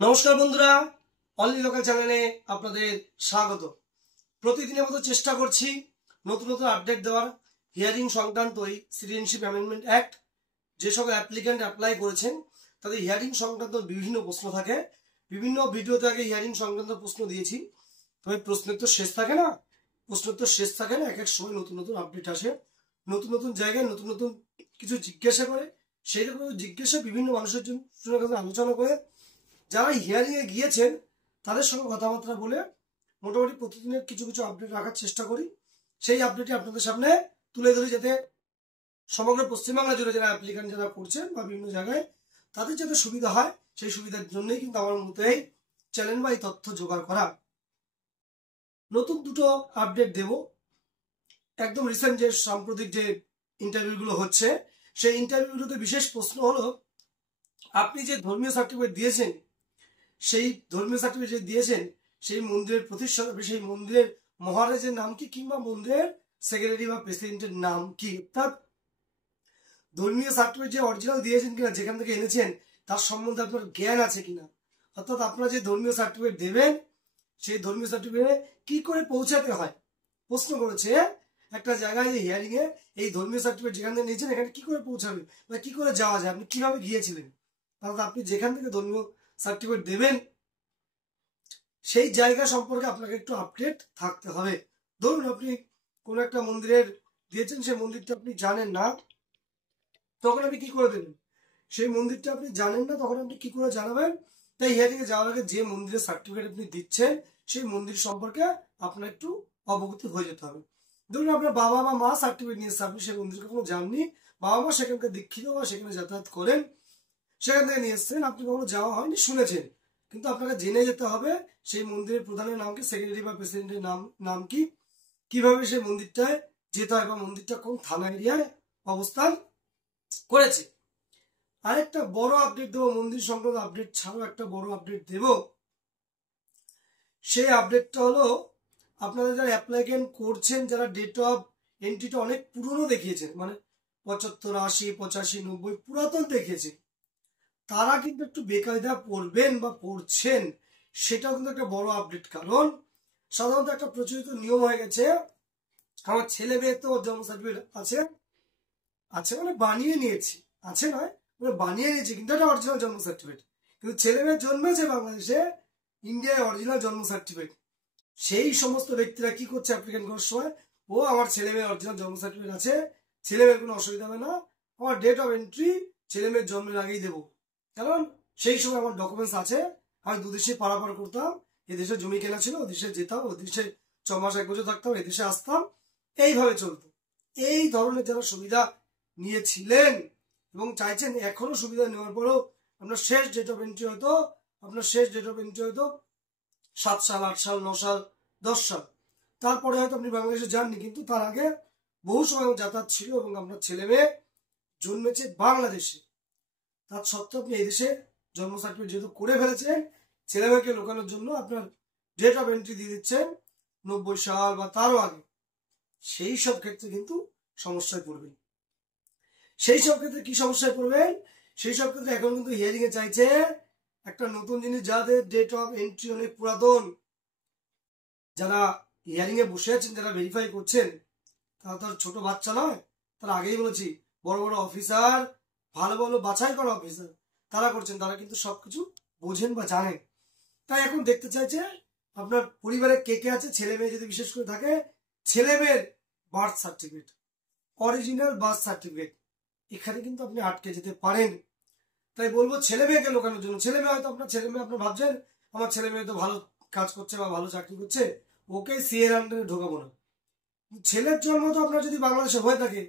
নমস্কার বন্ধুরা, only local চ্যানেলে আপনাদের স্বাগত। প্রতিদিনের মতো চেষ্টা করছি নতুন নতুন আপডেট দেওয়ার। হিয়ারিং সংক্রান্ত এই সিটিজেনশিপ অ্যামেন্ডমেন্ট অ্যাক্ট যে সকল অ্যাপ্লিক্যান্ট অ্যাপ্লাই করেছেন তাদের হিয়ারিং সংক্রান্ত বিভিন্ন প্রশ্ন থাকে। বিভিন্ন ভিডিওতে আগে হিয়ারিং সংক্রান্ত প্রশ্ন দিয়েছি, তবে প্রশ্নের তো শেষ থাকে না। এক এক সময় নতুন নতুন আপডেট আসে, নতুন নতুন জায়গায় নতুন নতুন কিছু জিজ্ঞাসা করে। সেই রকম জিজ্ঞাসা বিভিন্ন মানুষের জন্য আলোচনা করে যারা হিয়ারিং এ গিয়েছেন তাদের সঙ্গে কথাবার্তা বলে মোটামুটি প্রতিদিনের কিছু কিছু আপডেট রাখার চেষ্টা করি। সেই আপডেটই আপনাদের সামনে তুলে ধরি, যাতে সমগ্র পশ্চিমবাংলা জুড়ে যারা অ্যাপ্লিকেন্ট যারা করছেন বা বিভিন্ন জায়গায় তাদের যাতে সুবিধা হয়, সেই সুবিধার জন্যই কিন্তু আমার মতো এই চ্যানেল বা এই তথ্য জোগাড় করা। নতুন দুটো আপডেট দেব। একদম রিসেন্ট যে সাম্প্রতিক যে ইন্টারভিউগুলো হচ্ছে, সেই ইন্টারভিউগুলোতে বিশেষ প্রশ্ন হলো, আপনি যে ধর্মীয় সার্টিফিকেট দিয়েছেন, সেই ধর্মীয় সার্টিফিকেট দিয়েছেন সেই মন্দিরের প্রতিষ্ঠাতা, সেই মন্দিরের মহারাজের নাম কি, কিংবা মন্দিরের সেক্রেটারি বা প্রেসিডেন্টের নাম কি। অর্থাৎ ধর্মীয় সার্টিফিকেট যে অরিজিনাল দিয়েছেন কিনা, যেখান থেকে এনেছেন তার সম্বন্ধে আপনার জ্ঞান আছে কিনা। অর্থাৎ আপনারা যে ধর্মীয় সার্টিফিকেট দেবেন সেই ধর্মীয় সার্টিফিকেট কি করে পৌঁছাতে হয়। প্রশ্ন করেছে একটা জায়গায় যে হিয়ারিং এ, এই ধর্মীয় সার্টিফিকেট যেখান থেকে নিয়েছেন এখানে কি করে পৌঁছাবে বা কি করে যাওয়া যায়, আপনি কিভাবে গিয়েছিলেন। অর্থাৎ আপনি যেখান থেকে ধর্মীয় সার্টিফিকেট দেবেন সেই জায়গা সম্পর্কে আপনাকে একটু আপডেট থাকতে হবে। ধরুন আপনি কোন একটা মন্দিরের দিয়েছেন, সেই মন্দিরটা আপনি জানেন না, তখন আপনি কি করে দেবেন। সেই মন্দিরটা আপনি জানেন না, তখন আপনি কি করে জানাবেন। তাই হিয়ারিং এ যাওয়ার আগে যে মন্দিরের সার্টিফিকেট আপনি দিচ্ছেন সেই মন্দির সম্পর্কে আপনার একটু অবগতি হয়ে যেতে হবে। ধরুন আপনার বাবা বা মা সার্টিফিকেট নিয়ে এসছে, আপনি সেই মন্দিরে কখনো যাননি, বাবা মা সেখানকার দীক্ষিত বা সেখানে যাতায়াত করেন, সেখান থেকে নিয়ে এসছেন, আপনি কখনো যাওয়া হয়নি, শুনেছেন, কিন্তু আপনাকে জেনে যেতে হবে সেই মন্দিরের প্রধানের নাম কি, সেক্রেটারি বা প্রেসিডেন্টের নাম কি, কিভাবে সেই মন্দিরটায় যেতে হয় বা মন্দিরটা কোন থানা এরিয়ায় অবস্থান করেছে। আরেকটা বড় আপডেট দেবো, মন্দির সংক্রান্ত আপডেট ছাড়াও একটা বড় আপডেট দেব। সেই আপডেটটা হলো, আপনারা যারা অ্যাপ্লিকেন্ট করছেন, যারা ডেট অফ এন্ট্রিটা অনেক পুরনো দেখিয়েছেন, মানে 75, 80, 85, 90 পুরাতন দেখিয়েছে, তারা কিন্তু একটু বেকায়দা পড়বেন বা পড়ছেন, সেটাও কিন্তু একটা বড় আপডেট। কারণ সাধারণত একটা প্রচলিত নিয়ম হয়ে গেছে, আমার ছেলে মেয়ে তো জন্ম সার্টিফিকেট আছে আছে মানে বানিয়ে নিয়েছি, আছে নয় মানে বানিয়ে নিয়েছি, কিন্তু এটা অরিজিনাল জন্ম সার্টিফিকেট, কিন্তু ছেলে মেয়ে জন্মেছে বাংলাদেশে, ইন্ডিয়ায় অরিজিনাল জন্ম সার্টিফিকেট। সেই সমস্ত ব্যক্তিরা কি করছে অ্যাপ্লিকেন্ট করার সময়, ও আমার ছেলে মেয়ে অরিজিনাল জন্ম সার্টিফিকেট আছে, ছেলে মেয়ের কোনো অসুবিধা হবে না, আমার ডেট অফ এন্ট্রি ছেলে মেয়ের জন্মের আগেই দেবো, কারণ সেই সময় আমার ডকুমেন্টস আছে, আমি দুদেশে পারাপার করতাম, এদেশে জমি কেনা ছিল, ওদেশে যেতাম, ওদেশে 6 মাস 1 বছর থাকতাম, এদেশে আসতাম, এইভাবে চলতো। এই ধরনের যারা সুবিধা নিয়েছিলেন এবং চাইছেন এখনো সুবিধা নেওয়ার পরেও আপনার শেষ ডেট অফ এন্ট্রি হয়তো 7 সাল, 8 সাল, 9 সাল, 10 সাল, তারপরে হয়তো আপনি বাংলাদেশে যাননি, কিন্তু তার আগে বহু সময় যাতায়াত ছিল এবং আপনার ছেলে মেয়ে জন্মেছে বাংলাদেশে, তার সত্ত্বেও আপনি এই দেশে জন্ম সার্টিফিকেট যেহেতু করে ফেলেছেন, ছেলে মেয়েকে লোকানোর জন্য আপনার ডেট অফ এন্ট্রি দিয়ে দিচ্ছেন 90 সাল বা তারও আগে, সেই সব ক্ষেত্রে কিন্তু সমস্যায় পড়বেন। সেই সব ক্ষেত্রে কি সমস্যায় পড়বেন, সেই সব ক্ষেত্রে এখন কিন্তু হিয়ারিং এ চাইছে একটা নতুন জিনিস, যাদের ডেট অফ এন্ট্রি অনেক পুরাতন, যারা হিয়ারিং এ বসে আছেন, যারা ভেরিফাই করছেন, তারা তো ছোট বাচ্চা নয়, তারা আগেই বলেছি বড় বড় অফিসার, ভালো ভালো বাছাই করা অফিসার তারা করছেন, তারা কিন্তু সবকিছু বোঝেন বা জানেন। তাই এখন দেখতে চাইছে আপনার পরিবারে কে কে আছে, ছেলে মেয়ে যদি বিশেষ করে থাকে, ছেলে মেয়ের birth certificate, original birth certificate, এখানে কিন্তু আপনি আটকে যেতে পারেন। তাই বলবো ছেলে মেয়েকে লোকানোর জন্য, ছেলে মেয়ে হয়তো আপনার ছেলে মেয়ে, আপনার ভাবছেন আমার ছেলে মেয়ে তো ভালো কাজ করছে বা ভালো চাকরি করছে, ওকে সিএর আন্ডারে ঢোকাবো না। ছেলের জন্ম তো আপনার যদি বাংলাদেশে হয়ে থাকে,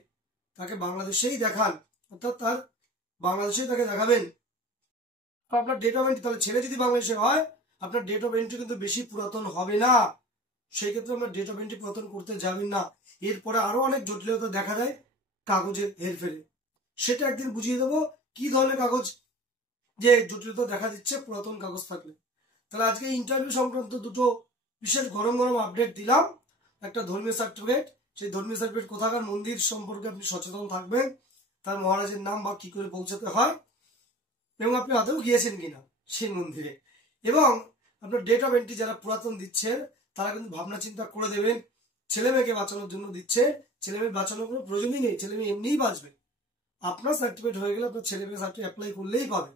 তাকে বাংলাদেশেই দেখান, অর্থাৎ তার বাংলাদেশেই তাকে দেখাবেন। আপনার ডেট অফ এন্ট্রি, তাহলে ছেলে যদি বাংলাদেশে হয় আপনার ডেট অফ এন্ট্রি কিন্তু বেশি পুরাতন হবে না, সেই ক্ষেত্রে আপনার ডেট অফ এন্ট্রি পুরাতন করতে যাবেন না। এরপরে আরো অনেক জটিলতা দেখা যায় কাগজের হেরফেরে, সেটা একদিন বুঝিয়ে দেবো কি ধরনের কাগজ যে জটিলতা দেখা দিচ্ছে পুরাতন কাগজ থাকলে। তাহলে আজকে ইন্টারভিউ সংক্রান্ত দুটো বিশেষ গরম গরম আপডেট দিলাম। একটা ধর্মীয় সার্টিফিকেট, সেই ধর্মীয় সার্টিফিকেট কোথাকার মন্দির সম্পর্কে আপনি সচেতন থাকবেন, তার মহারাজের নাম বা কি করে পৌঁছাতে হয়, এবং আপনি আদৌ গিয়েছেন কিনা সেই মন্দিরে, এবং আপনার ডেট অফ এন্ট্রি যারা পুরাতন দিচ্ছেন তারা কিন্তু ভাবনা চিন্তা করে দেবেন। ছেলে মেয়েকে বাঁচানোর জন্য দিচ্ছে, ছেলে মেয়ে বাঁচানোর কোনো প্রয়োজনই নেই, ছেলে মেয়ে এমনিই বাঁচবে। আপনার সার্টিফিকেট হয়ে গেলে আপনার ছেলে মেয়ে সার্টিফিকেট অ্যাপ্লাই করলেই পাবে,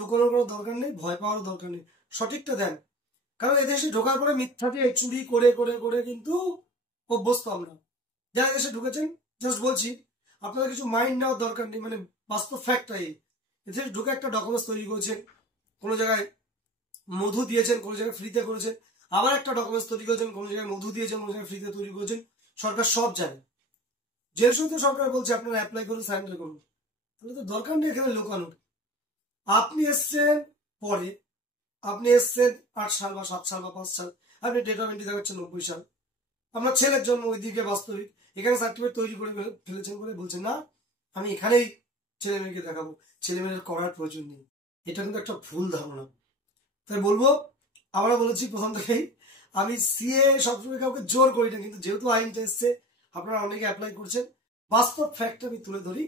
লুকানোর কোনো দরকার নেই, ভয় পাওয়ারও দরকার নেই, সঠিকটা দেন। কারণ এদেশে ঢোকার পরে মিথ্যাকে চুরি করে করে করে কিন্তু অভ্যস্ত আমরা। যারা দেশে ঢুকেছেন জাস্ট বলছি, আপনাদের কিছু মাইন্ড নেওয়ার দরকার নেই, মানে বাস্তব ফ্যাক্টটাই। এদেশে ঢুকে একটা ডকুমেন্টস তৈরি করেছেন, কোনো জায়গায় মধু দিয়েছেন, কোনো জায়গায় ফ্রিতে করেছেন, আবার একটা ডকুমেন্টস তৈরি করেছেন, কোনো জায়গায় মধু দিয়েছেন, কোনো জায়গায় ফ্রিতে তৈরি করেছেন, সরকার সব জানে। যে শুধু সরকার বলছে আপনারা অ্যাপ্লাই করুন, সারেন্ডার করুন, তাহলে তো দরকার নেই এখানে লুকানোর। আপনি এসছেন পরে, আপনি এসছেন 8 সাল বা 7 সাল বা 5 সাল, আপনি ডেট অফ এন্ট্রি দেখাচ্ছেন 90 সাল, আপনার ছেলের জন্ম ওইদিকে বাস্তবিক, এখানে সার্টিফিকেট তৈরি করে ফেলেছেন বলে বলছেন না আমি এখানেই ছেলে মেয়েকে দেখাবো, ছেলে মেয়ের করার প্রয়োজন নেই। এটা কিন্তু একটা ভুল ধারণা। তাই বলবো, আমরা বলেছি প্রথম থেকেই, আমি সিএ সবসময় কাউকে জোর করি না, কিন্তু যেহেতু আইনটা এসছে আপনারা অনেকে অ্যাপ্লাই করছেন, বাস্তব ফ্যাক্ট আমি তুলে ধরি।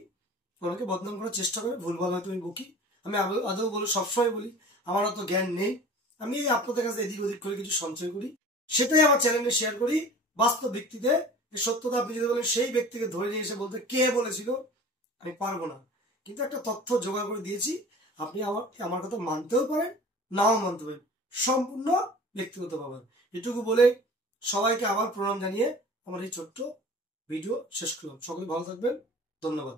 অনেকে বদনাম করার চেষ্টা করে, ভুলভাল হয়তো আমি বকি, আমি আদৌ বলি, সবসময় বলি আমার অত জ্ঞান নেই, আমি আপনাদের কাছে এদিক ওদিক করে কিছু সঞ্চয় করি, সেটাই আমার চ্যানেলে শেয়ার করি বাস্তব ভিত্তিতে। সত্যতা আপনি যদি বলেন সেই ব্যক্তিকে ধরে নিয়ে এসে বলতে কে বলেছিল, আমি পারবো না, কিন্তু একটা তথ্য জোগাড় করে দিয়েছি, আপনি আমার কথা মানতেও পারেন, নাও মানতে পারেন, সম্পূর্ণ ব্যক্তিগত ব্যাপার। এটুকু বলে সবাইকে আবার প্রণাম জানিয়ে আমার এই ছোট্ট ভিডিও শেষ করলাম। সকলে ভালো থাকবেন, ধন্যবাদ।